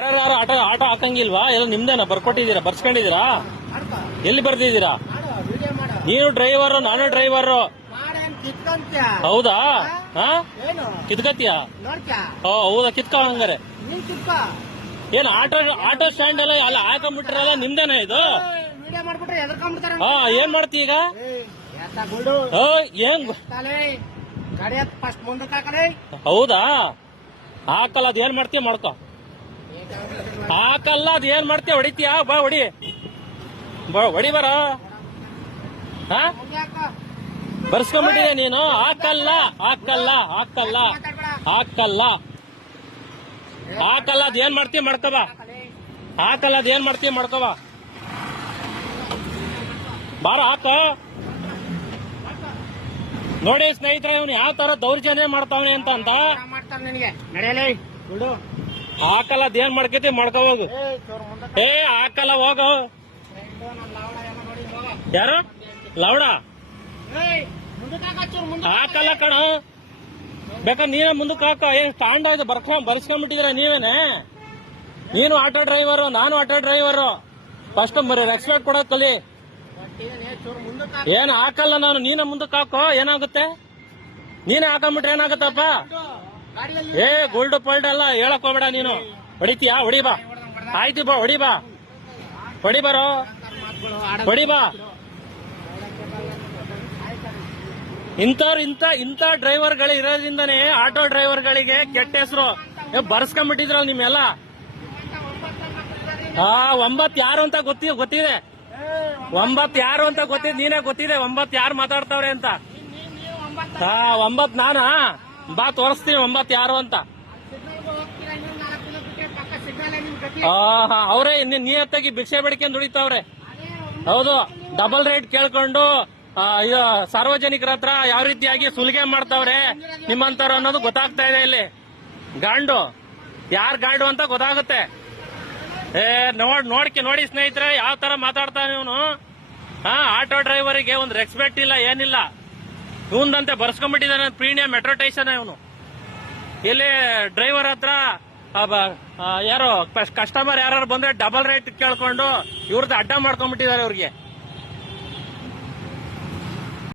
ಯಾರು ಆಟೋ ಹಾಕಂಗಿಲ್ವಾ? ಎಲ್ಲ ನಿಮ್ದೇನ ಬರ್ಕೊಟ್ಟಿದ್ದೀರಾ, ಬರ್ಸ್ಕೊಂಡಿದ್ದೀರಾ? ಎಲ್ಲಿ ಬರ್ದಿದ್ದೀರಾ? ನೀನು ಡ್ರೈವರ್, ನಾನು ಡ್ರೈವರ್. ಹೌದಾ? ಕಿತ್ಕತ್ತೀಯ? ಹೌದಾ, ಕಿತ್ಕ ಹಂಗಾರೆ. ಏನ್ ಆಟೋ ಸ್ಟ್ಯಾಂಡ್ ಎಲ್ಲ ಅಲ್ಲ ಹಾಕೊಂಡ್ಬಿಟ್ರಲ್ಲ, ನಿಮ್ದೇನ ಇದು? ಏನ್ ಮಾಡ್ತಿ ಈಗ? ಏನ್ ಹೌದಾ? ಹಾಕಲ್ಲ, ಅದ್ ಏನ್ ಮಾಡ್ತೀಯ ಮಾಡ್ಕೊ. ಹಾಕಲ್ಲ, ಅದ್ ಏನ್ ಮಾಡ್ತೀಯ? ಹೊಡಿತೀಯಾ? ಬಾ ಹೊಡಿ, ಹೊಡಿ ಬರ. ಬರ್ಸ್ಕೊಂಡ್ಬಿಟ್ಟಿದೆ ನೀನು. ಹಾಕಲ್ಲ ಹಾಕಲ್ಲ ಹಾಕಲ್ಲ ಹಾಕಲ್ಲ ಹಾಕಲ್ಲ, ಅದ್ ಏನ್ ಮಾಡ್ತೀಯ ಮಾಡ್ಕೋ ಬಾ. ಹಾಕಲ್ಲ, ಅದ್ ಏನ್ ಮಾಡ್ತೀಯ ಮಾಡ್ಕೋ ಬಾ. ಬಾರ ಹಾಕ. ನೋಡಿ ಸ್ನೇಹಿತರೆ, ಇವನು ಯಾವ ತರ ದೌರ್ಜನ್ಯ ಮಾಡ್ತಾವನೆ ಅಂತ ಹಾಕಲ್ಲ, ಅದ್ ಏನ್ ಮಾಡ್ಕೈತಿ ಮಾಡ್ಕೋ ಹೋಗು. ಹಾಕಲ್ಲ, ಹೋಗು. ಯಾರು ಲವಡ? ಹಾಕಲ್ಲ ಕಣ, ಬೇಕಾದ್ರೆ ನೀವೇ ಮುಂದಕ್ಕೆ ಹಾಕ. ಏನ್ ಸ್ಟ್ಯಾಂಡ್ ಆಯ್ತು ಬರ್ಸ್ಕೊಂಡ್ಬಿಟ್ಟಿದ್ರ ನೀವೇನೆ? ನೀನು ಆಟೋ ಡ್ರೈವರ್, ನಾನು ಆಟೋ ಡ್ರೈವರ್. ಫಸ್ಟ್ ರೆಸ್ಪೆಕ್ಟ್ ಕೊಡೋದ್ ಕಲಿ. ಏನ್ ಹಾಕಲ್ಲ ನಾನು, ನೀನ ಮುಂದಕ್ಕೆ ಹಾಕೋ. ಏನಾಗುತ್ತೆ? ನೀನೇ ಹಾಕೊಂಡ್ಬಿಟ್ರೆ ಏನಾಗುತ್ತಪ್ಪ? ಗೋಲ್ಡ್ ಪೋಲ್ಡ್ ಎಲ್ಲ ಹೇಳಕ್ ಹೋಗ್ಬೇಡ ನೀನು. ಹೊಡಿತೀಯಾ? ಹೊಡಿ ಬಾ. ಆಯ್ತು ಬಾ, ಹೊಡಿ ಬಾ, ಹೊಡಿ ಬರೋ, ಹೊಡಿ ಬಾ. ಇಂಥ ಡ್ರೈವರ್ಗಳು ಇರೋದ್ರಿಂದನೇ ಆಟೋ ಡ್ರೈವರ್ಗಳಿಗೆ ಕೆಟ್ಟ ಹೆಸರು. ಬರ್ಸ್ಕೊಂಡ್ಬಿಟ್ಟಿದ್ರಲ್ಲ ನಿಮ್ಮೆಲ್ಲ. 9 ಯಾರು ಅಂತ ಗೊತ್ತಿದೆ. 9 ಯಾರು ಅಂತ ಗೊತ್ತಿದೆ, ನೀನೇ ಗೊತ್ತಿದೆ 9 ಯಾರು ಮಾತಾಡ್ತಾವ್ರೆ ಅಂತ. 9 ನಾನಾ? ಬಾ ತೋರಿಸ್ತೀನಿ 9 ಯಾರು ಅಂತ. ಅವರೇ ನಿಯತ್ತಾಗಿ ಭಿಕ್ಷೆ ಬೇಡಿಕೊಂಡು ದುಡಿತಾವ್ರೆ. ಹೌದು, ಡಬಲ್ ರೇಟ್ ಕೇಳ್ಕೊಂಡು ಸಾರ್ವಜನಿಕರ ಹತ್ರ ಯಾವ ರೀತಿಯಾಗಿ ಸುಲಿಗೆ ಮಾಡ್ತಾವ್ರೆ ನಿಮ್ಮಂತವ್ರು ಅನ್ನೋದು ಗೊತ್ತಾಗ್ತಾ ಇದೆ. ಇಲ್ಲಿ ಗಾಂಡು ಯಾರ್ ಗಾಂಡು ಅಂತ ಗೊತ್ತಾಗುತ್ತೆ. ನೋಡಿ ಸ್ನೇಹಿತರೆ, ಯಾವ ತರ ಮಾತಾಡ್ತಾನೆ ಇವನು. ಆಟೋ ಡ್ರೈವರಿಗೆ ಒಂದು ರೆಸ್ಪೆಕ್ಟ್ ಇಲ್ಲ, ಏನಿಲ್ಲ. ಇವಂದಂತೆ ಬರ್ಸ್ಕೊಂಡ್ಬಿಟ್ಟಿದ್ದಾನೆ ಪ್ರೀಮಿಯಂ ಮೆಟ್ರೋ ಸ್ಟೇಷನ್ ಇವನು. ಇಲ್ಲಿ ಡ್ರೈವರ್ ಹತ್ರ ಯಾರೋ ಕಸ್ಟಮರ್ ಯಾರು ಬಂದ್ರೆ ಡಬಲ್ ರೇಟ್ ಕೇಳ್ಕೊಂಡು ಇವ್ರದ್ದು ಅಡ್ಡ ಮಾಡ್ಕೊಂಡ್ಬಿಟ್ಟಿದ್ದಾರೆ. ಇವ್ರಿಗೆ